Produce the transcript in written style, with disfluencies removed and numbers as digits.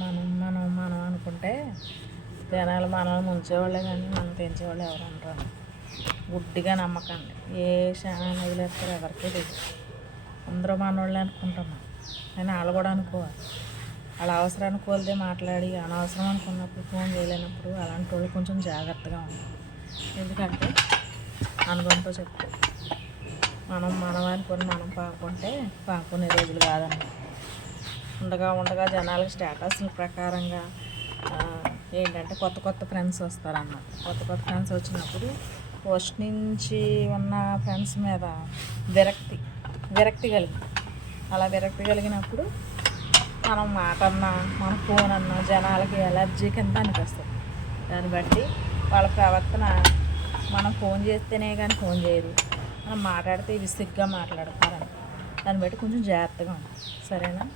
మనం మనం మనం అనుకుంటే జనాలు మనల్ని ముంచేవాళ్ళే కానీ మనం పెంచేవాళ్ళు ఎవరు ఉండరు. గుడ్డిగా నమ్మకండి. ఏ క్షణాన్ని వదిలేస్తారో ఎవరికీ తెలియదు. అందరూ మనోళ్ళే అనుకుంటాం మనం, కానీ వాళ్ళు కూడా అనుకోవాలి. వాళ్ళ అవసరానికి కోల్దే మాట్లాడి అనవసరం అనుకున్నప్పుడు ఫోన్ చేయలేనప్పుడు అలాంటి వాళ్ళు కొంచెం జాగ్రత్తగా ఉంటాం. ఎందుకంటే అనుభవంతో చెప్తే మనం అనుకొని మనం పాకుంటే పాకునే రోజులు కాదన్నమాట. ఉండగా ఉండగా జనాలకి స్టేటస్ల ప్రకారంగా ఏంటంటే కొత్త కొత్త ఫ్రెండ్స్ వస్తారన్నమాట. కొత్త కొత్త ఫ్రెండ్స్ వచ్చినప్పుడు ఫస్ట్ నుంచి ఉన్న ఫ్రెండ్స్ మీద విరక్తి కలిగినప్పుడు మనం మాట అన్నా మన ఫోన్ అన్నా జనాలకి ఎలర్జీ కింద అనిపిస్తుంది. దాన్ని బట్టి వాళ్ళ ప్రవర్తన మనం ఫోన్ చేస్తేనే కానీ ఫోన్ చేయరు, మనం మాట్లాడితే విసిగ్గా మాట్లాడతారని దాన్ని బట్టి కొంచెం జాగ్రత్తగా ఉంటుంది. సరేనా?